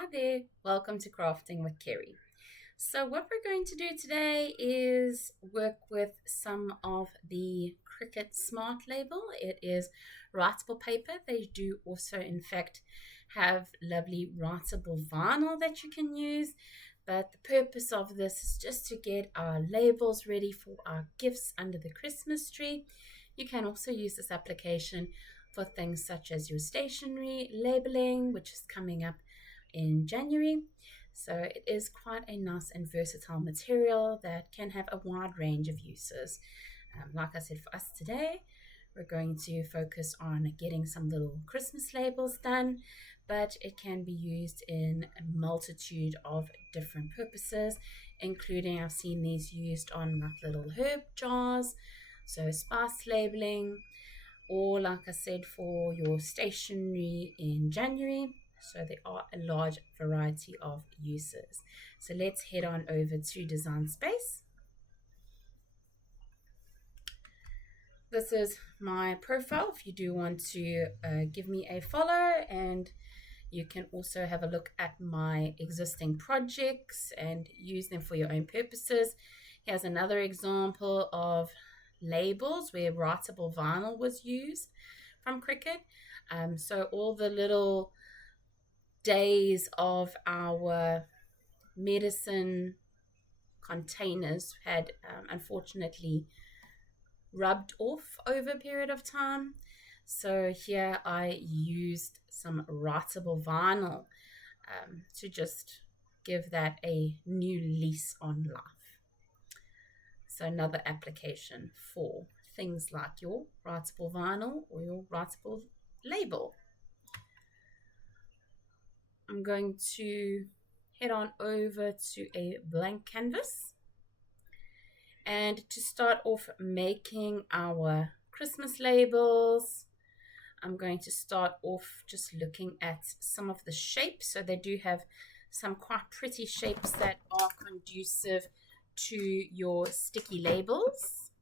Hi there, welcome to Crafting with Kerry. So what we're going to do today is work with some of the Cricut Smart Label. It is writable paper. They do also in fact have lovely writable vinyl that you can use, but the purpose of this is just to get our labels ready for our gifts under the Christmas tree. You can also use this application for things such as your stationery labeling, which is coming up in January. So it is quite a nice and versatile material that can have a wide range of uses. Like I said, for us today, we're going to focus on getting some little Christmas labels done, but it can be used in a multitude of different purposes, including I've seen these used on like little herb jars, so spice labeling, or like I said, for your stationery in January. So there are a large variety of uses. So let's head on over to Design Space. This is my profile if you do want to give me a follow, and you can also have a look at my existing projects and use them for your own purposes. Here's another example of labels where writable vinyl was used from Cricut. So all the little days of our medicine containers had unfortunately rubbed off over a period of time. So here I used some writable vinyl to just give that a new lease on life. So another application for things like your writable vinyl or your writable label. I'm going to head on over to a blank canvas. And to start off making our Christmas labels, I'm going to start off just looking at some of the shapes. So they do have some quite pretty shapes that are conducive to your sticky labels.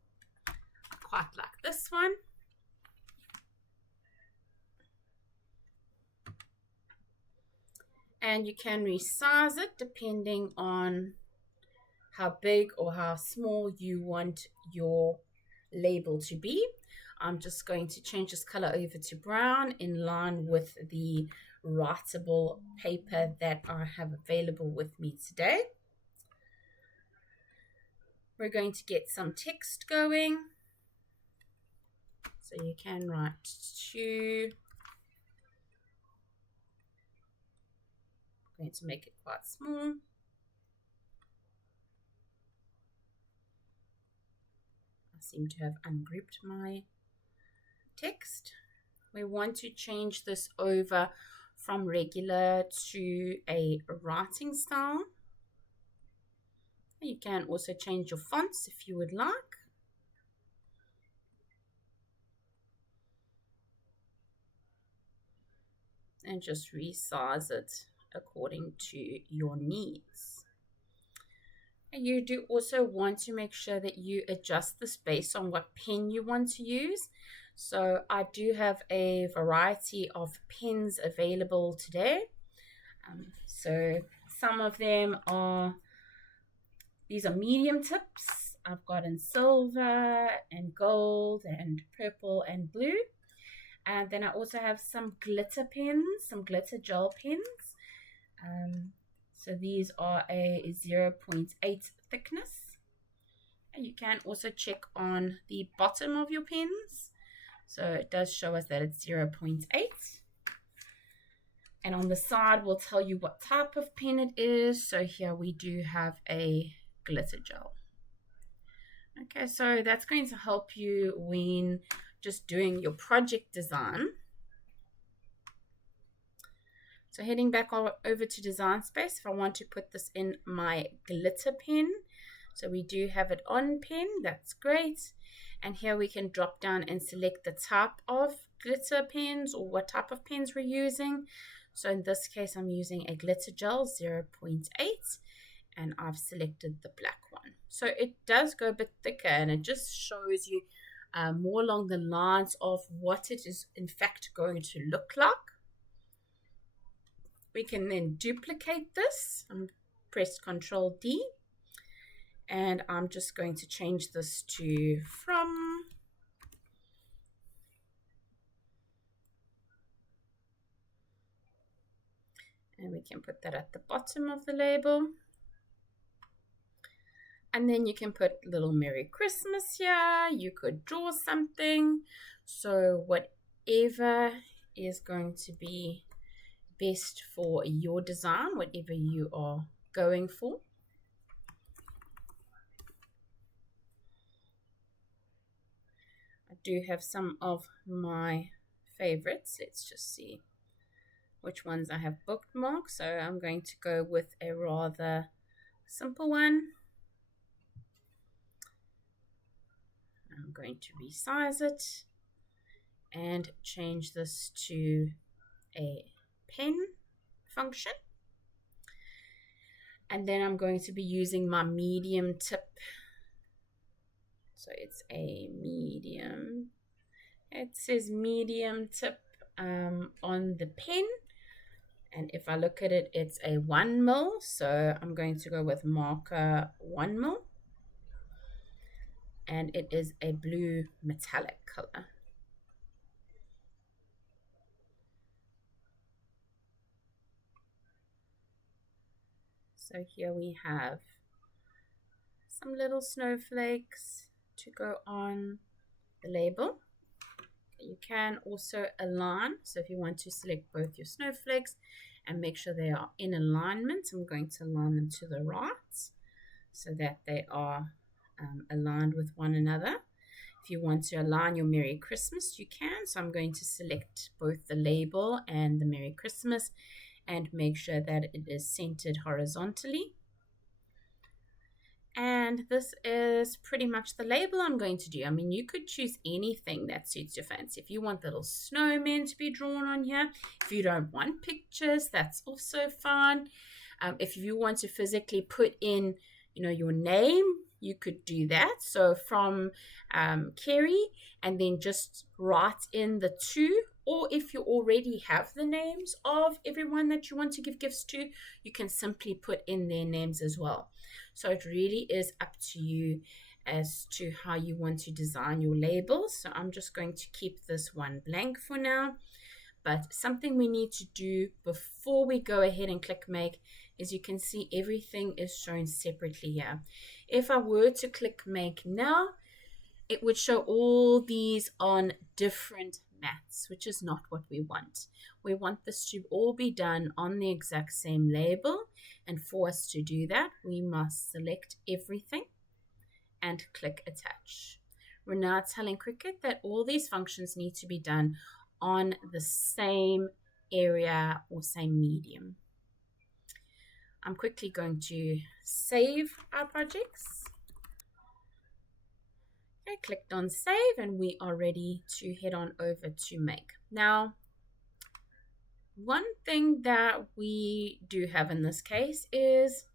I quite like this one. And you can resize it depending on how big or how small you want your label to be. I'm just going to change this color over to brown in line with the writable paper that I have available with me today. We're going to get some text going. So you can write to. I'm going to make it quite small. I seem to have ungrouped my text. We want to change this over from regular to a writing style. You can also change your fonts if you would like. And just resize it according to your needs. And you do also want to make sure that you adjust the space on what pen you want to use. So I do have a variety of pens available today. So some of them these are medium tips. I've got in silver and gold and purple and blue. And then I also have some glitter pens, some glitter gel pens. So these are a 0.8 thickness. And you can also check on the bottom of your pens. So it does show us that it's 0.8. And on the side, we'll tell you what type of pen it is. So here we do have a glitter gel. Okay, so that's going to help you when just doing your project design. So heading back over to Design Space, if I want to put this in my glitter pen. So we do have it on pen, that's great. And here we can drop down and select the type of glitter pens or what type of pens we're using. So in this case, I'm using a glitter gel 0.8 and I've selected the black one. So it does go a bit thicker and it just shows you more along the lines of what it is in fact going to look like. We can then duplicate this. I'm press Ctrl D, and I'm just going to change this to from. And we can put that at the bottom of the label. And then you can put little Merry Christmas here. You could draw something. So whatever is going to be best for your design, whatever you are going for. I do have some of my favorites. Let's just see which ones I have bookmarked. So I'm going to go with a rather simple one. I'm going to resize it and change this to a pen function. And then I'm going to be using my medium tip. So it's a medium. It says medium tip on the pen. And if I look at it, it's a 1 mil. So I'm going to go with marker 1 mil. And it is a blue metallic color. So here we have some little snowflakes to go on the label. You can also align. So if you want to select both your snowflakes and make sure they are in alignment, I'm going to align them to the right so that they are aligned with one another. If you want to align your Merry Christmas, you can. So I'm going to select both the label and the Merry Christmas and make sure that it is centered horizontally. And this is pretty much the label I'm going to do. I mean, you could choose anything that suits your fancy. If you want little snowmen to be drawn on here, if you don't want pictures, that's also fine. If you want to physically put in, your name, you could do that. So from Kerry, and then just write in the two. Or if you already have the names of everyone that you want to give gifts to, you can simply put in their names as well. So it really is up to you as to how you want to design your labels. So I'm just going to keep this one blank for now. But something we need to do before we go ahead and click make is you can see everything is shown separately here. If I were to click make now, it would show all these on different mats, which is not what we want. We want this to all be done on the exact same label, and for us to do that, we must select everything and click attach. We're now telling Cricut that all these functions need to be done on the same area or same medium. I'm quickly going to save our projects. I clicked on save and we are ready to head on over to make. Now, one thing that we do have in this case is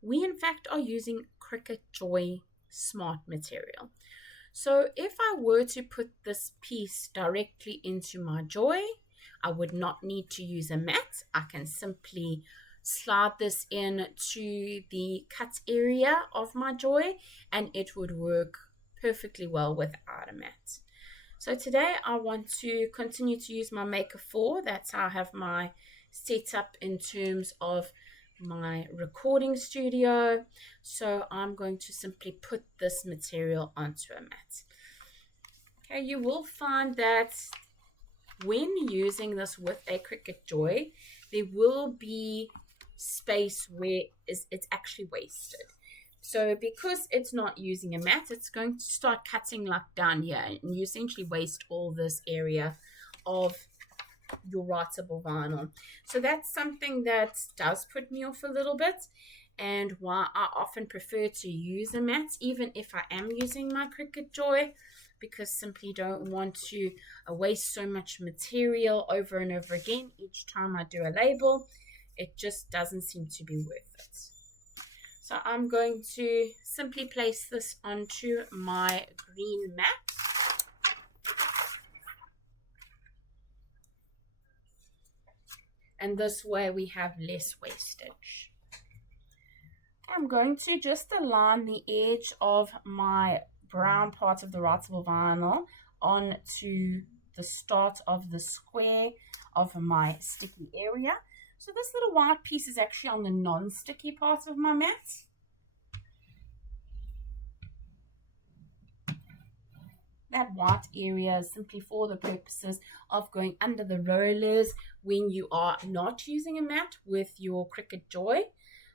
we in fact are using Cricut Joy Smart material. So if I were to put this piece directly into my Joy, I would not need to use a mat. I can simply slide this in to the cut area of my Joy and it would work perfectly well without a mat. So today I want to continue to use my Maker 4. That's how I have my setup in terms of my recording studio. So I'm going to simply put this material onto a mat. Okay, you will find that when using this with a Cricut Joy, there will be space where it's actually wasted. So because it's not using a mat, it's going to start cutting like down here, and you essentially waste all this area of your writable vinyl. So that's something that does put me off a little bit, and why I often prefer to use a mat even if I am using my Cricut Joy, because simply don't want to waste so much material over and over again each time I do a label. It just doesn't seem to be worth it. So I'm going to simply place this onto my green mat. and this way we have less wastage. I'm going to just align the edge of my brown part of the writable vinyl onto the start of the square of my sticky area. So this little white piece is actually on the non-sticky part of my mat. That white area is simply for the purposes of going under the rollers when you are not using a mat with your Cricut Joy.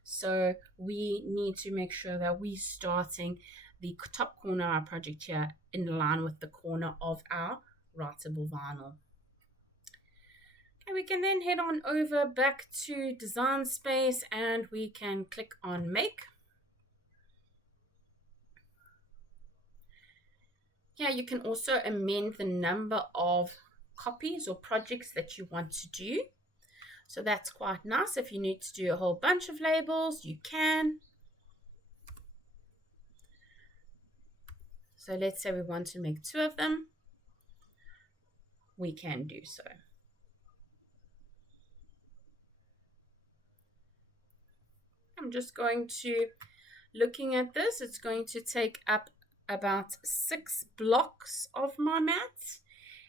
So we need to make sure that we're starting the top corner of our project here in line with the corner of our writable vinyl. Okay, we can then head on over back to Design Space and we can click on Make. Here you can also amend the number of copies or projects that you want to do. So that's quite nice. If you need to do a whole bunch of labels, you can. So let's say we want to make 2 of them. We can do so. I'm just going to, looking at this, it's going to take up about 6 blocks of my mat.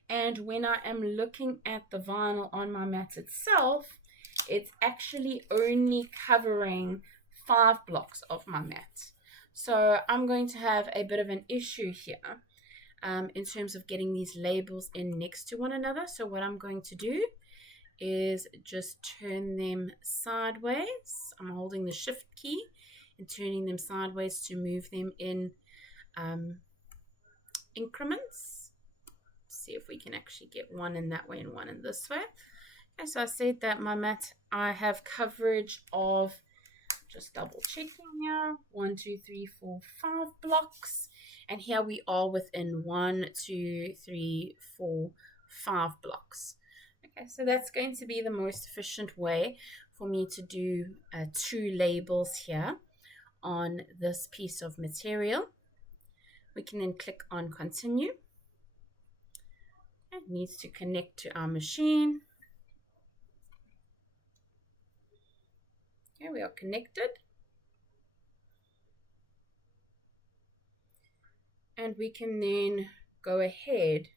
And when I am looking at the vinyl on my mat itself, it's actually only covering 5 blocks of my mat. So I'm going to have a bit of an issue here in terms of getting these labels in next to one another. So what I'm going to do is just turn them sideways. I'm holding the shift key and turning them sideways to move them in increments. See if we can actually get one in that way and one in this way. Okay, so I said that my mat, I have coverage of, just double checking here, 1, 2, 3, 4, 5 blocks. And here we are within 1, 2, 3, 4, 5 blocks. Okay, so that's going to be the most efficient way for me to do 2 labels here on this piece of material. We can then click on continue. It needs to connect to our machine. Okay, we are connected. And we can then go ahead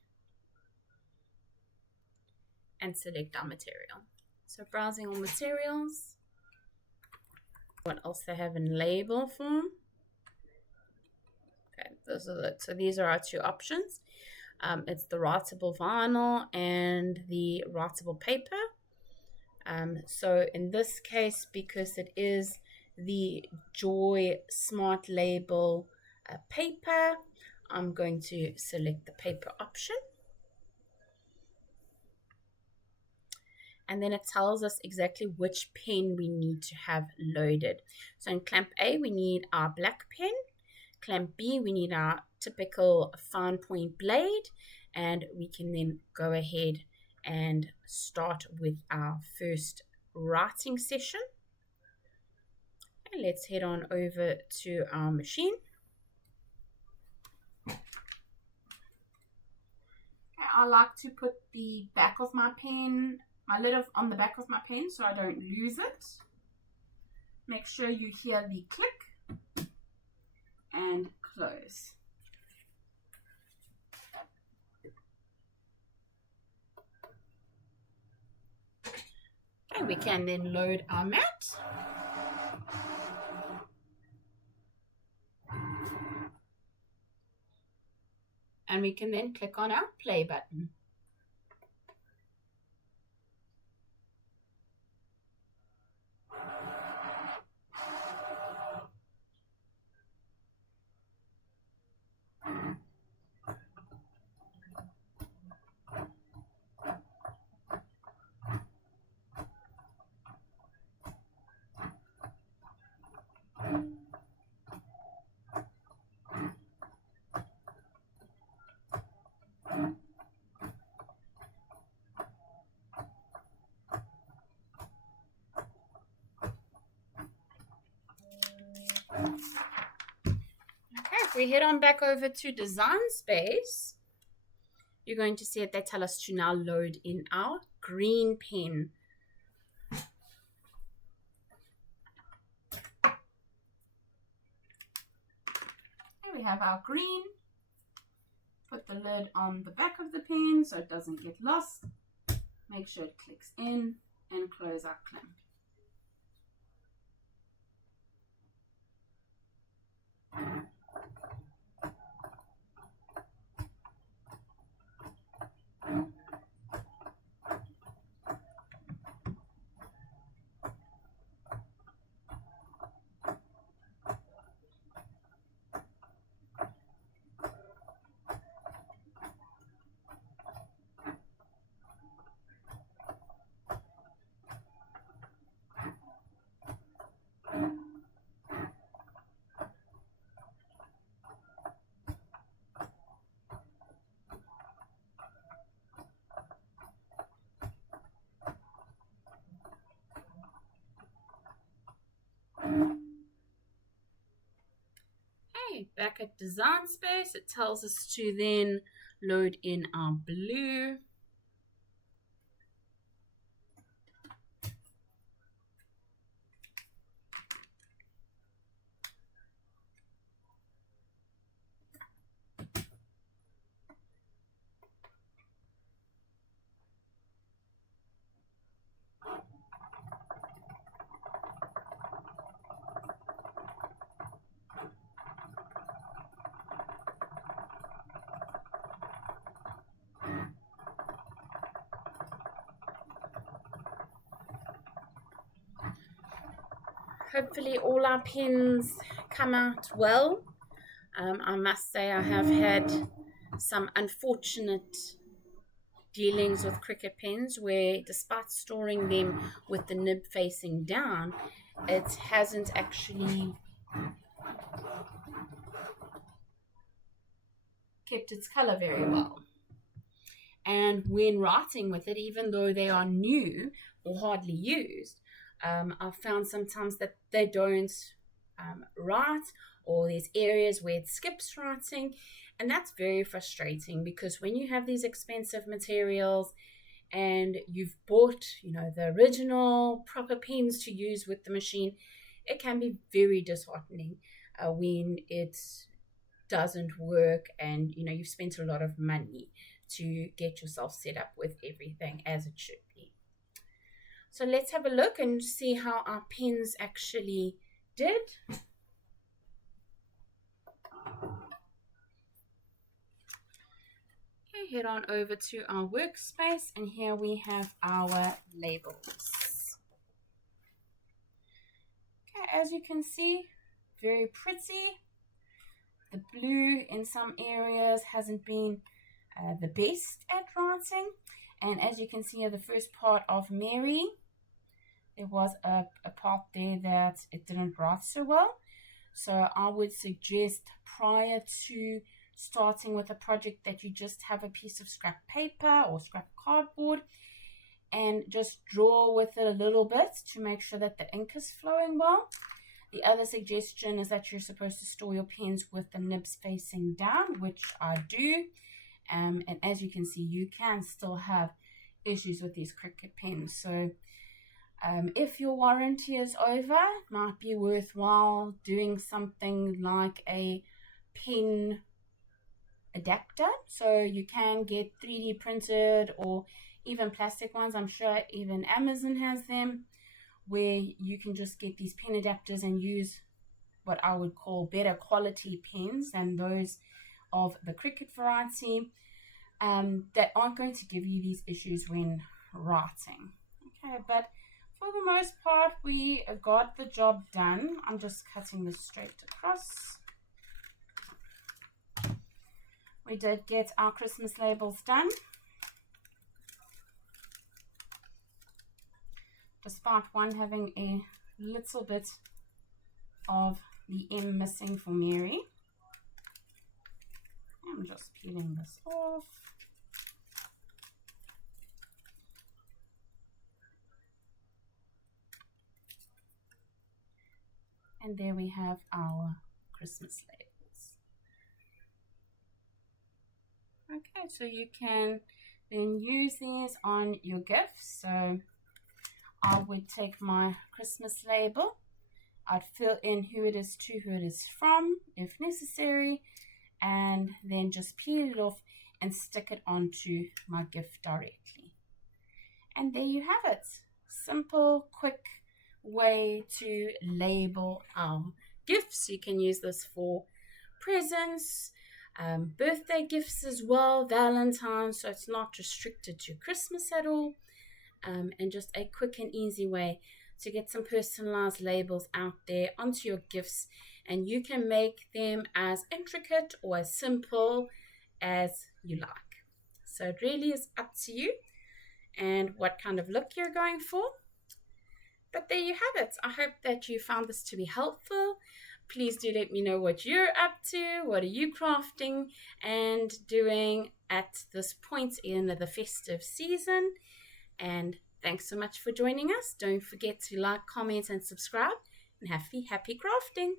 and select our material. So browsing all materials. What else they have in label form. Okay, so these are our 2 options. It's the writable vinyl and the writable paper. So in this case, because it is the Joy Smart Label paper, I'm going to select the paper option. And then it tells us exactly which pen we need to have loaded. So in clamp A, we need our black pen. Clamp B, we need our typical fine point blade, and we can then go ahead and start with our first writing session. And let's head on over to our machine. I like to put the back of my pen, my lid on the back of my pen so I don't lose it. Make sure you hear the click and close. Okay, we can then load our mat. And we can then click on our play button. If we head on back over to Design Space, you're going to see that they tell us to now load in our green pen. we have our green. Put the lid on the back of the pen so it doesn't get lost. Make sure it clicks in and close our clamp. Okay, back at Design Space, it tells us to then load in our blue. Hopefully all our pens come out well. I must say I have had some unfortunate dealings with Cricut pens where, despite storing them with the nib facing down, it hasn't actually kept its color very well. And when writing with it, even though they are new or hardly used, I've found sometimes that they don't write, or there's areas where it skips writing, and that's very frustrating because when you have these expensive materials and you've bought, the original proper pens to use with the machine, it can be very disheartening when it doesn't work and you've spent a lot of money to get yourself set up with everything as it should be. So let's have a look and see how our pens actually did. Okay, head on over to our workspace, and here we have our labels. Okay, as you can see, very pretty. The blue in some areas hasn't been the best at writing, and as you can see here, the first part of Mary, there was a part there that it didn't write so well. So I would suggest, prior to starting with a project, that you just have a piece of scrap paper or scrap cardboard and just draw with it a little bit to make sure that the ink is flowing well. The other suggestion is that you're supposed to store your pens with the nibs facing down, which I do. And as you can see, you can still have issues with these Cricut pens. So if your warranty is over, it might be worthwhile doing something like a pen adapter. So you can get 3D printed or even plastic ones. I'm sure even Amazon has them, where you can just get these pen adapters and use what I would call better quality pens than those of the Cricut variety, that aren't going to give you these issues when writing. Okay, but for the most part, we got the job done. I'm just cutting this straight across. We did get our Christmas labels done. Despite one having a little bit of the M missing for Mary. I'm just peeling this off. And there we have our Christmas labels. Okay, so you can then use these on your gifts. So I would take my Christmas label I'd fill in who it is to, who it is from, if necessary, and then just peel it off and stick it onto my gift directly. And there you have it. Simple, quick way to label our gifts. You can use this for presents, birthday gifts as well, Valentine's, so it's not restricted to Christmas at all. And just a quick and easy way to get some personalized labels out there onto your gifts, and you can make them as intricate or as simple as you like. So it really is up to you and what kind of look you're going for. But there you have it. I hope that you found this to be helpful. Please do let me know what you're up to. What are you crafting and doing at this point in the festive season? And thanks so much for joining us. Don't forget to like, comment, and subscribe. And happy crafting.